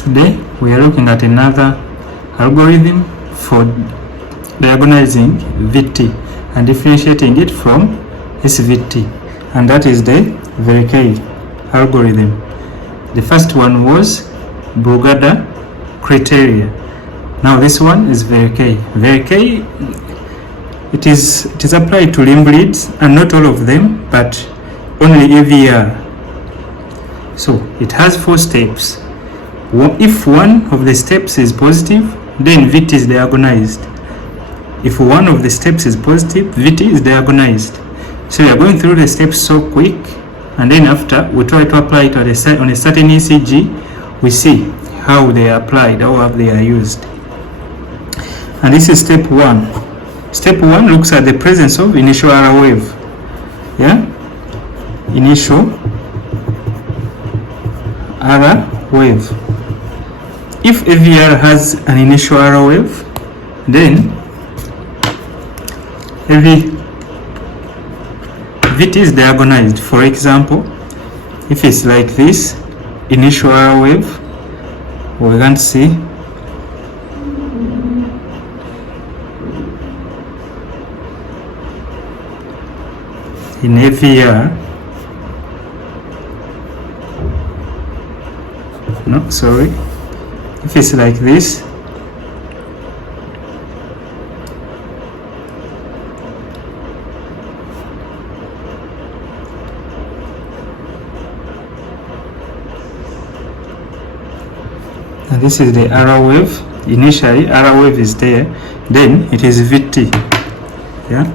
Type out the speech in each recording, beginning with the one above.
Today we are looking at another algorithm for diagnosing VT and differentiating it from SVT, and that is the Vereckei algorithm. The first one was Brugada criteria. Now this one is Vereckei. Vereckei, it is applied to limb leads, and not all of them, but only AVR. So it has 4 steps. If one of the steps is positive, then VT is diagnosed. If one of the steps is positive, VT is diagnosed. So we are going through the steps so quick, and then after we try to apply it on a certain ECG, we see how they are applied, how they are used. And this is step 1. Step 1 looks at the presence of initial R wave. Yeah? Initial R wave. If AVR has an initial R wave, then every VT is diagnosed. For example, if it's like this, initial R wave, we can see in AVR, if it's like this, and this is the R wave. Initially R wave is there, then it is VT. Yeah,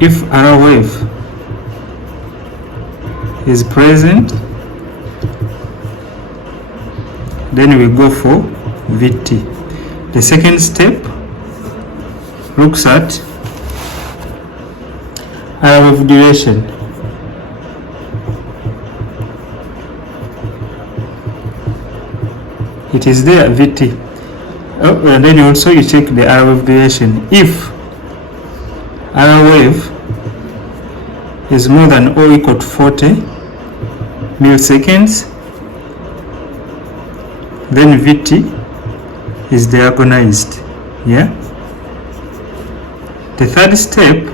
if R wave is present, then we go for VT. The second step looks at R wave duration. It is there, VT. And then also you check the R wave duration. If R wave is more than or equal to 40 milliseconds, then VT is diagnosed. Yeah. The third step,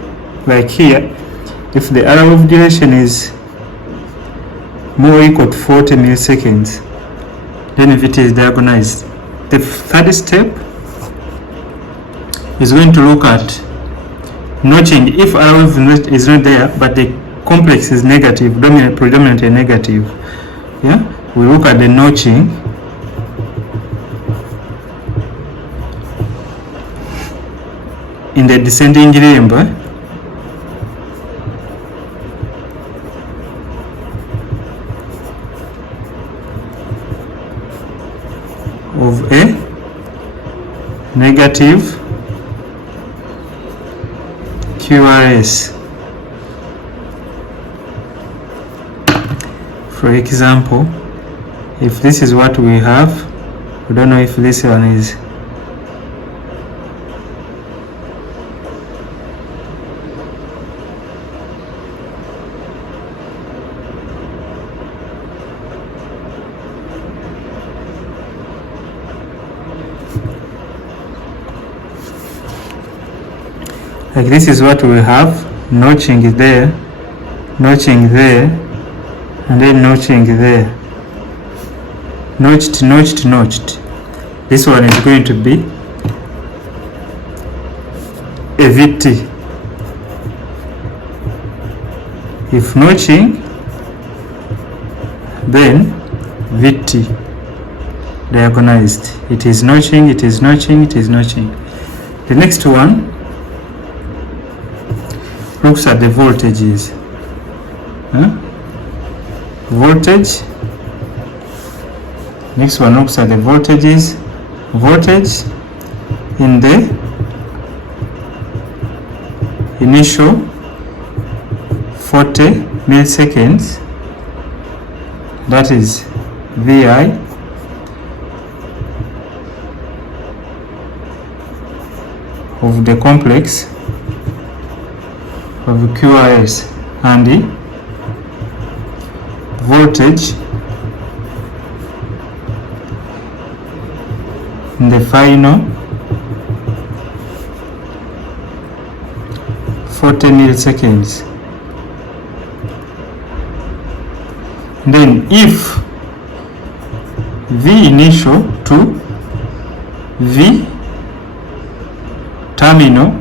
like here, if the R wave duration is more or equal to 40 milliseconds, then VT is diagnosed. The third step is going to look at notching. If R wave is not there, but the complex is negative, predominantly negative, yeah, we look at the notching in the descending limb of a negative QRS. For example, if this is what we have, we don't know if this one is like this is what we have. Notching is there, notching there, and then notching there. Notched, notched, notched. This one is going to be a VT. If notching, then VT diagnosed. It is notching, it is notching, it is notching. The next one looks at the voltages. Voltage. Next one looks at the voltages. Voltage in the initial 40 milliseconds, that is VI, of the complex of QRS, and the voltage in the final 40 milliseconds. Then if V initial to V terminal,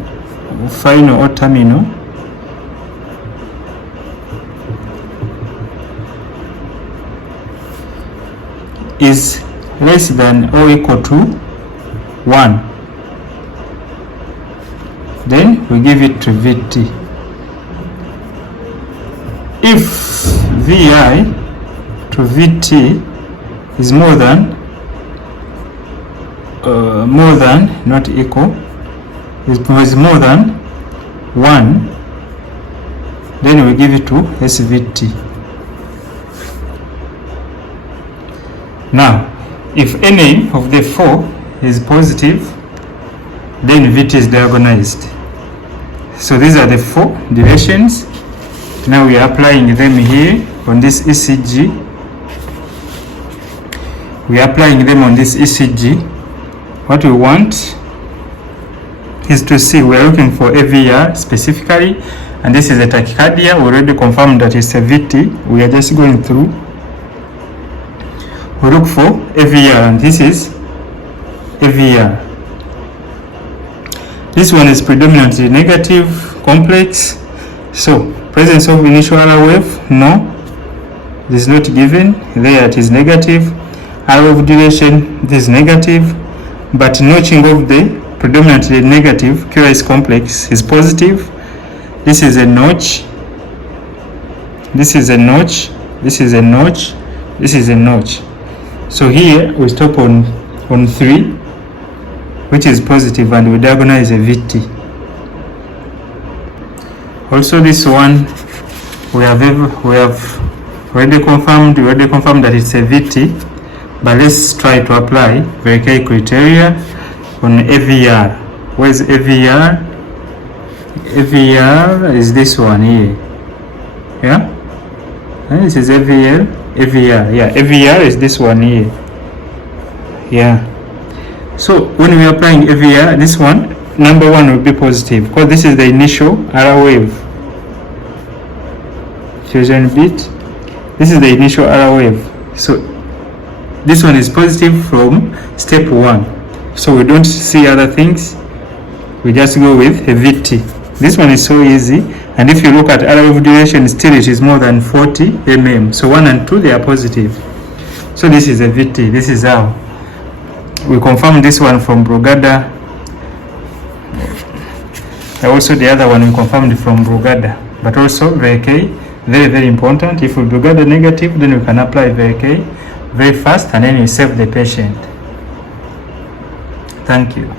final or terminal, is less than or equal to 1, then we give it to Vt. If Vi to Vt is more than, not equal, is more than 1, then we give it to SVT. Now, if any of the 4 is positive, then Vt is diagonized. So these are the 4 durations. Now we are applying them here on this ECG. We are applying them on this ECG. What we want is to see, we are looking for AVR specifically, and this is a tachycardia. We already confirmed that it's a VT. We are just going through. We look for AVR, and this is AVR. This one is predominantly negative, complex. So, presence of initial R wave, no. This is not given. There it is negative. R wave duration, this is negative. But notching of the predominantly negative QRS complex is positive. This is a notch. This is a notch. This is a notch. This is a notch. So here we stop on 3, which is positive, and we diagonalize a VT. Also this one we have already confirmed that it's a VT, but let's try to apply Vereckei criteria on AVR. Where's AVR? AVR is this one here. Yeah? And this is AVR. Yeah, AVR is this one here. Yeah. So when we are applying AVR, this one, number 1 will be positive, because this is the initial R wave. Fusion bit. This is the initial R wave. So this one is positive from step 1. So we don't see other things. We just go with a VT. This one is so easy. And if you look at R wave duration, still it is more than 40 mm. So 1 and 2, they are positive. So this is a VT. This is how we confirm this one from Brugada. Also the other one we confirmed from Brugada. But also Vereckei, very, very important. If we Brugada negative, then we can apply Vereckei very fast, and then we save the patient. Thank you.